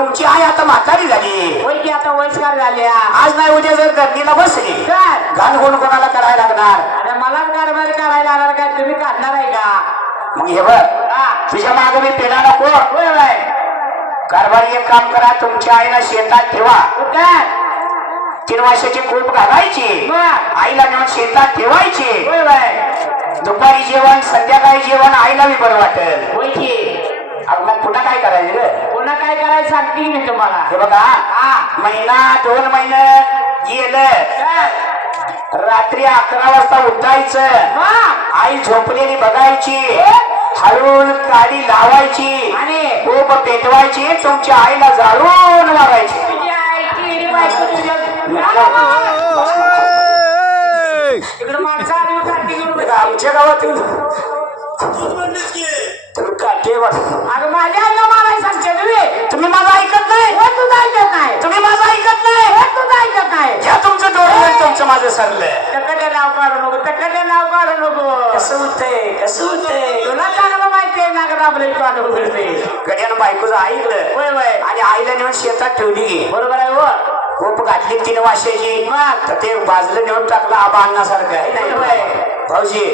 तुमची आई आता म्हातारी झाली, होय की आता वयस्कार झाल्या. आज नाही उद्या जर गर्दीला बसली तर घाण कोण कोणाला करायला लागणार. आता मला कारभार करायला आला काय तुम्ही काढणार आहे का? मग हे बघ तुझ्या मागे मी पेढा नको. होय होय. कारभारी एक काम करा, तुमच्या आईला शेतात ठेवा. काय 3 वर्षाची कूप घालायची, मग आईला नेऊन शेतात ठेवायची. होय होय. दुपारी जेवण संध्याकाळी जेवण आईला बी बरं वाटेल. होय की. मग पुन्हा काय करायचं ग? पुन्हा काय करायचं सांगते मी तुम्हाला. हे बघा महिना 2 महिने गेलं, रात्री 11 वाजता उठायचं, आई झोपलेली बघायची, हळून काडी लावायची आणि खूप पेटवायची, तुमच्या आईला जाळून मारायची. तुझी आईची बायको तुझ्या इकडे माणसं आली काठी घेऊन. आमच्या गावातील तुम्ही काठी अगं माझ्या आईला मारायला सांगते तुम्ही माझं ऐकत नाही. तुझं ऐकत नाही. तुम्ही माझं ऐकत नाही. तुझं ऐकत नाही. घ्या तुमचं डोळं, तुमचं माझं सरलं. तकडे नाव काढू नको. तकडे नाव काढू नको. कसं होतंय कसं होतंय? तुला चांगलं माहितीये नागर आपलं काढू फिरते. गड्यानं बायकोचं ऐकलं होय होय. आणि आईला नेऊन शेतात ठेवली. बरोबर आहे हो. खूप घातली 3 वर्षाची, तर ते बाजलं नेऊन टाकलं आबा अन्नासारखं आहे नाही भाऊजी.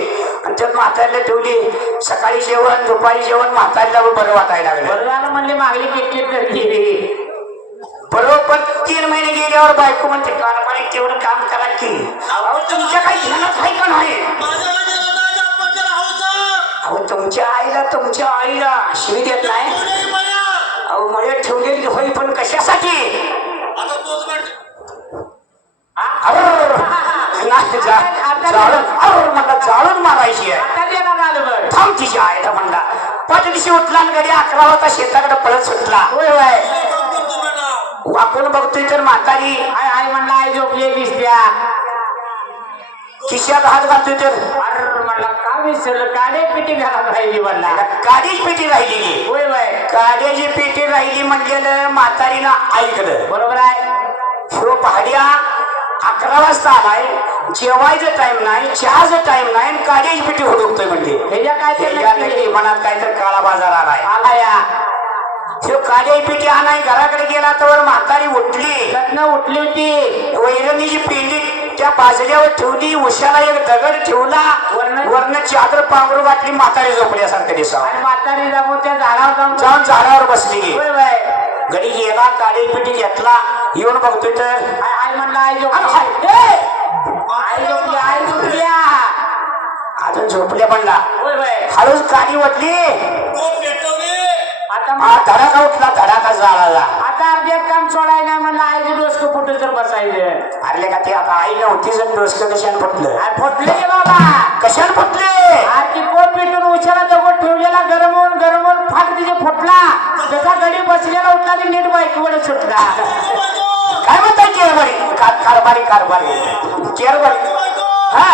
आणि त्यात म्हातारीला ठेवली. सकाळी जेवण दुपारी जेवण म्हातारीला बरं वाटायला लागलं. बरं झालं म्हणले मागली किटकिट करते. बरोबर 3 महिने गेल्यावर बायको म्हणते कारभारी तेवढं काम करा की. अहो तुमच्या काही ध्यानात आहे का नाही? अहो तुमच्या आईला शिवी देत नाही. अहो मळ्यात ठेवलेली होई पण कशासाठी? जाळून मारायची आहे. आता देणार आलं बरं. थांब तिच्या आईला म्हणला. 5 दिवशी उठला गडी 11 वाजता शेताकडे पळत सुटला. होय होय. वाकून बघतोय तर म्हातारी आई आई म्हणला आई झोपली दिसत्या. खिशात हात घालतोय तर अरे म्हणला का विसरलं काढे पिटी घरात राहिली म्हणला. काडीच पेटी राहिली की. होय होय. काड्याची पेटी राहिली म्हणलेलं म्हातारीनं ऐकलं. बरोबर आहे. शिव पहाड्या 11 वाजता आलाय, जेवायचं टाइम नाही, चहाचं टाइम नाही, काड्याची पेटी हुडकतोय म्हणजे ह्याच्या काय मनात काय तर काळा बाजार आलाय. आला या शिव काड्याची पेटी आणाय घराकडे गेला तर म्हातारी उठली. रत्न उठली होती. वैरणीची पेंडी त्या बाजल्यावर ठेवली. उशाला एक दगड ठेवला, वरनं चादर पांघरू घातली. म्हातारी झोपल्यासारखं दिसा. आणि म्हातारी जाऊन त्या झाडावर जाऊन झाडावर बसली. होय होय. घडी गेला, काडी पिटी घेतला, येऊन बघतोय तर आई म्हणला आई झोपली. आई झोपली. आई झोपली. अजून झोपल्या म्हणला. होय होय. हळूच काडी वाटली. आता धडाका उठला, धडाका जाळाला. आता अर्ध्यात काम सोडाय नाही म्हणलं आईचं डोसकं फुटून तर बसायचं. अरे का ते आता आई नव्हती जर डोसकं कशाने फुटलं? फुटले बाबा. कशाने फुटले? आरती पोट पेटून उशाला दगड ठेवलेला गरम होऊन फाट तिथे फुटला. जसा गडी बसलेला उठला ते नीट बाईकवर सुटला. काय म्हणताय कारभारी केरबारी हा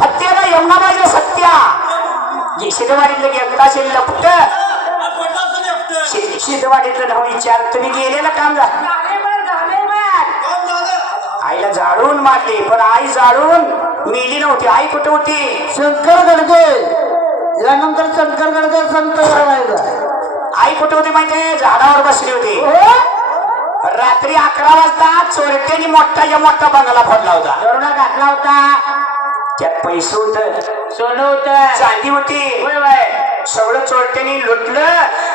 हत्याला यमुनाबाईला सत्या शिदवाडीतलं एकदा लपट शिदवाडीतलं नाव विचार. तुम्ही गेलेलं काम झालं. आईला जाळून मारली पण आई जाळून मेली नव्हती. आई कुठे होती? शंकर गडगे यानंतर शंकर गडगे संत. आई कुठे होती माहितीये? झाडावर बसली होती. रात्री 11 वाजता चोरट्याने मोठा बंगला फोडला होता. दरोडा घातला होता. त्यात पैसे होत, सोनं होत, चांदी होती. होय होय. सगळं चोरट्याने लुटलं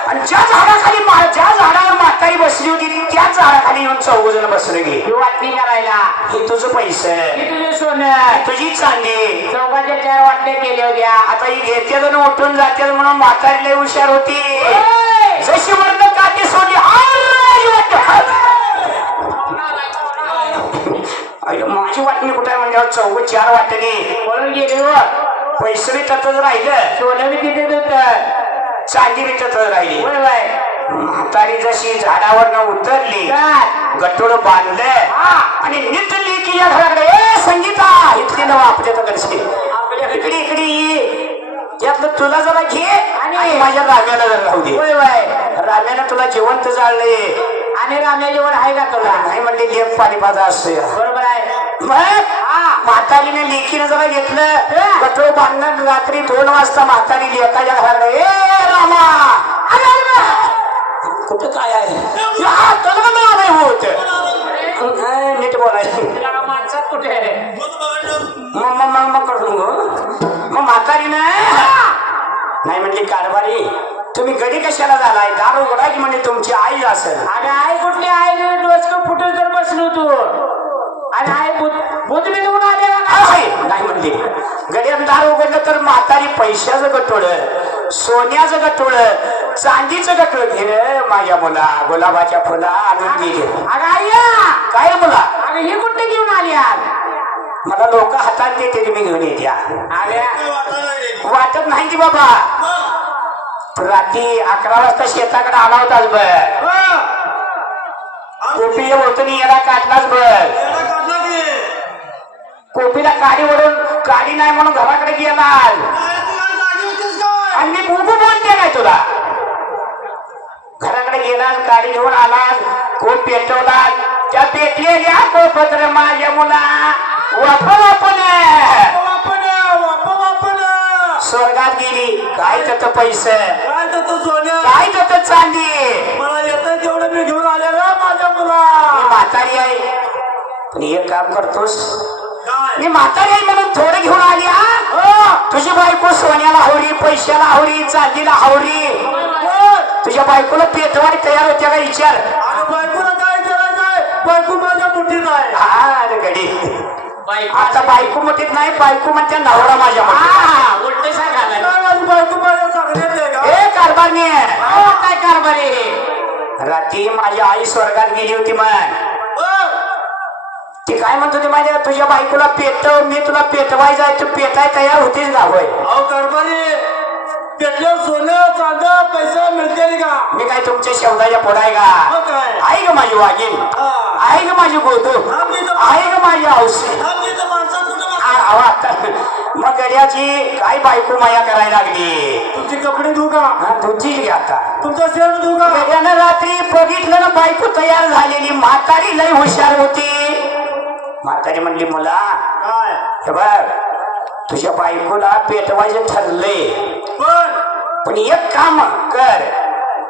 आणि ज्या झाडावर म्हातारी बसली होती त्या झाडाखाली येऊन 4 जण बसले गे. ही वाटणी करायला. हे तुझं पैसे, ही तुझे सोनं, तुझी चांदी. 4 वाटणे केले होत्या. आता ही घेते जण उठून जाते म्हणून म्हातारी लय हुशार होती. जशी वर्ण काठी सोडली माझी वाटणी कुठे म्हणजे 4 वाटणी म्हणून गेले हो. पैसे बी तसंच राहिलं, सोनं बी तिथेच होत, चांदी बी तसंच राहिली. होय होय. म्हातारी जशी झाडावर उतरली, गट्टोड बांधलं आणि निघली की या घराकडे ए संगीता इथली नव आपल्याकडे इकडे त्यातलं तुला जरा घे आणि माझ्या राम्याला जरा राहू दे. होय होय. राम्यानं तुला जिवंत जाळले आणि राम्या जेवण आहे का तुला? नाही म्हणले लेप पाणी माझा असतोय. बरोबर आहे. मग म्हातारीने लेकीनं जरा घेतलं, गट्टोड बांधलं. रात्री 2 वाजता म्हातारी लेकाच्या घराकडे ए रामा कुठं काय आहे हा, त्याला नाही होत नीट बोलायचं त्याला माणसात कुठे आहे? मग मग म्हातारी नाही म्हणली कारभारी तुम्ही गडी कशाला झालाय दार उघडा की म्हणजे तुमची आई असेल अरे आई कुठली आई डोचकं फुटून तर बसलो तू आणि आई बुद्ध निघून आले नाही म्हणली गड्यात दार उघडलं तर म्हातारी पैशाचं गटोळ सोन्याचं गटोळ चांदीचं गटोळ घे रे माझ्या मुला गुलाबाच्या फुला आणून घे अगं आई काय मुला अगं ही कुठे घेऊन आली आज मला लोक हातात देते मी घेऊन येत्या आल्या वाटत नाही की बाबा रात्री 11 वाजता शेताकडे आला होताच बघ कोपी होतं याला काढलाच बघ कोपीला गाडी वरून गाडी नाही म्हणून घराकडे गेला आणि मी बुबू बोलते काय तुला घराकडे गेला गाडी घेऊन आला कोप पेटवला त्या पेटलेल्या कोपत्र माझ्या मुला वापर स्वर्गात गेली काय त्याचं पैसे काय तर सोन्या काय त्याचं चांदी मला येतं तेवढं मी घेऊन आले रे माझ्या मुला मी म्हातारी आहे पण एक काम करतोस मी म्हातारी आहे म्हणून थोडं घेऊन आली हा तुझी बायको सोन्याला हावरी पैशाला हावरी चांदीला हावरी तुझ्या बायकोला पेटवाडी तयार होत्या का विचार बायकोला काय करायचंय बायको माझ्या मुठीत आहे हा गडी आता बायको मोठीत नाही बायको म्हणते नवरा माझ्या उलटे सांगायला बायको माझ्या सांगण्यात ए कारभारनी काय कारभार आहे रात्री माझी आई स्वर्गात गेली होती मग ती काय म्हणत होती माझ्या तुझ्या बायकोला पेटव मी तुला पेटवायचं आहे तू पेटाय तयार होतीस का होय अहो कारभारी पेटल्यावर सोनं चांदा पैसा मिळते का मी काय तुमच्या शब्दाच्या पुढाय का काय आई ग माझी वाघीन आई ग माझी गोदू आई ग माझी औषधी मग गड्याची काय बायको माया करायला लागली तुमची कपडे धुऊ का तुझीच घ्या आता तुमचा शेण धुऊ का गड्यानं रात्री बघितलं ना बायको तयार झालेली म्हातारी लय हुशार होती म्हातारी म्हणली मुला काय हे बघ तुझ्या बायकोला पेटवायचं ठरले पण एक काम कर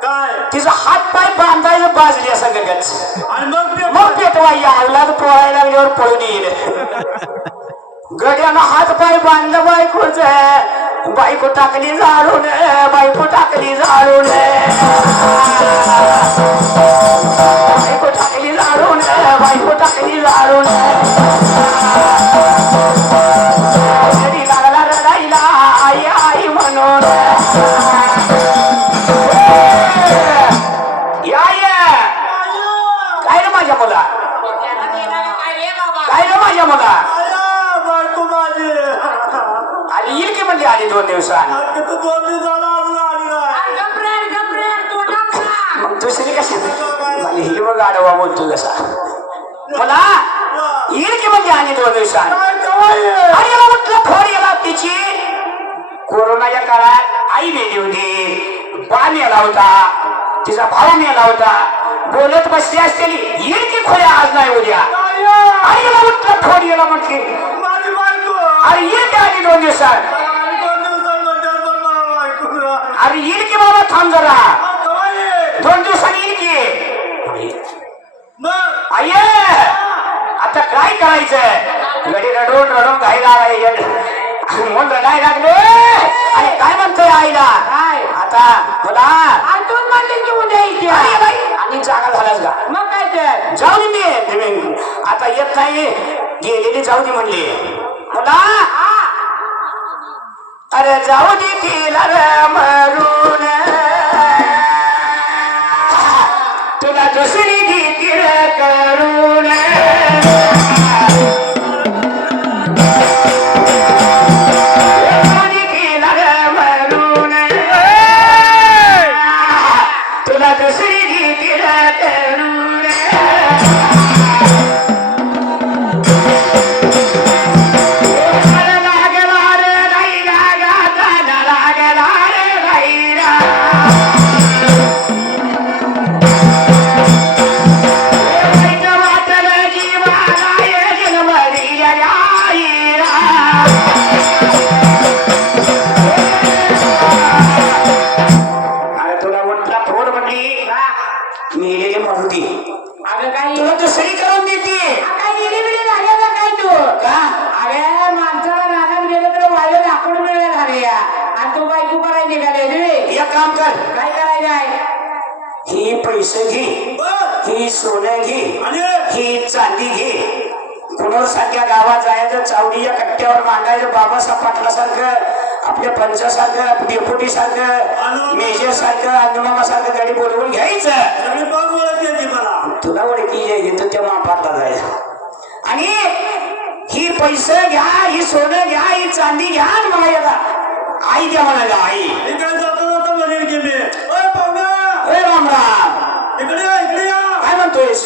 काय तिचा हात पाय बांधायचं बाजली असं गगच आणि मग पेटवाई आवलाद पोळायला लागल्यावर पळून येईल गड्यानं हात पाय बांधलं बायकोच बायको टाकली जाळून बायको टाकली जाळून बायको टाकली जाळून बायको टाकली जाळून लागला रडायला आई आई म्हणून काय रे माझ्या मुला काय रे माझ्या मुला बायको माझी आणि येईल की म्हणली आधी 2 दिवसांनी 2 दिवसाला मग दुसरी कशी मला ही मग आडवा बोलतो जसा मला येईल की म्हणजे आणि 2 दिवसांनी आणि याला म्हटलं फोन गेला तिची कोरोनाच्या काळात आई मेली होती बा मेला होता तिचा भाऊ मेला होता बोलत बसली असलेली येईल की खोल्या आज नाही उद्या आई याला म्हटलं फोन गेला म्हटली माझी बायको अरे येईल की आणि 2 दिवसात 2 दिवसांनी अरे येईल की बाबा थांब जरा 2 दिवसांनी येईल की आई आता काय करायचं गडी रडून रडून घायला म्हणून रडाय लागले आणि काय म्हणतोय आईला काय आता बोला आणि जागा झालाच का मग काय ते जाऊ दे मी आता येत नाही गेलेली जाऊ दे म्हणली बोला अरे जाऊ दे तिला मरून तुला दुसरी घेतील करून तुला दुसरी घेतील करून लागला रे राईला लागला रे राईला मेलेली मारुती अगं काय तुला दुसरी करून देते काय गेली बिली झाली का काय तू का अरे माणसाला रानात गेलं तर वायू लाकूड मिळेल झाले या आणि तू बायको करायला निघाले रे एक काम कर काय करायचं आहे ही पैसे घे ही सोनं घे ही चांदी घे कुणोर सारख्या गावात जायचं चावडीच्या कट्ट्यावर मांडायचं बाबासाहेब पाटलासारखं आपल्या पंचासारखं डेपुटी सारखं मेजर सारखं अंजमामा सारखं गाडी बोलवून घ्यायचं तुला ओळखी येतो त्या मापातला जायचं आणि ही पैसे घ्या ही सोनं घ्या ही चांदी घ्या आणि मला येता आई द्या म्हणायला आई अरे राम राम काय म्हणतोयस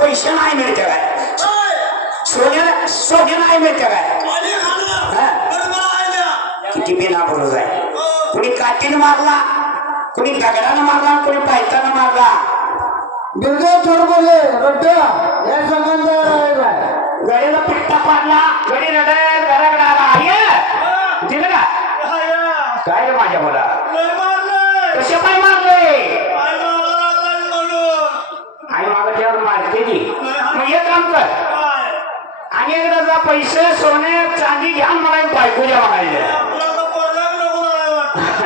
पैसे नाही मिळते काय सोन्या नाही मिळते काय किती बिना बोलत आहे कुणी काठीनं मारला कुणी दगडानं मारला कुणी पायतानं मारला गडीला पिट्टा पाडला गडी रडायला घराकडे आला आई दिलं का काय रे माझ्या मुला कसे पाय मारले आई माग त्यावर मारते ती मग एक काम कर आणि एकदा जा पैसे सोने चांदी घ्या मला बायको द्या म्हणायचे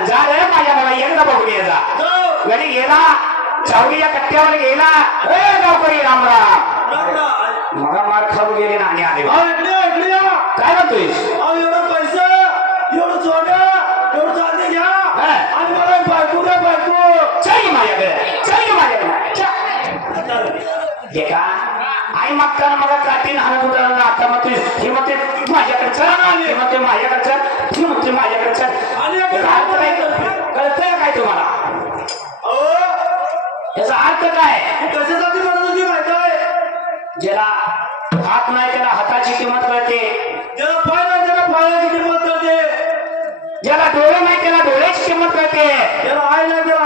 जा रे माझ्या मला एकदा बघून ये जा घरी गेला चावडीच्या कट्ट्यावर गेला गावकरी रामराम मला मार खाऊ गेले ना आणि आले काय म्हणतोय चल माझ्याकडे चल माझ्याकडे हे का आई मागताना मला काठीन हाणत होता आता मग हे म्हणते माझ्याकडे चल हे म्हणते माझ्याकडे चल हे म्हणते माझ्याकडे चल कळतंय काय तुम्हाला याचा अर्थ काय कशासाठी म्हणत होती माहिती आहे ज्याला हात नाही त्याला हाताची किंमत कळते ज्याला पाय नाही त्याला पायाची किंमत कळते ज्याला डोळे नाही त्याला डोळ्याची किंमत कळते ज्याला आई नाही त्याला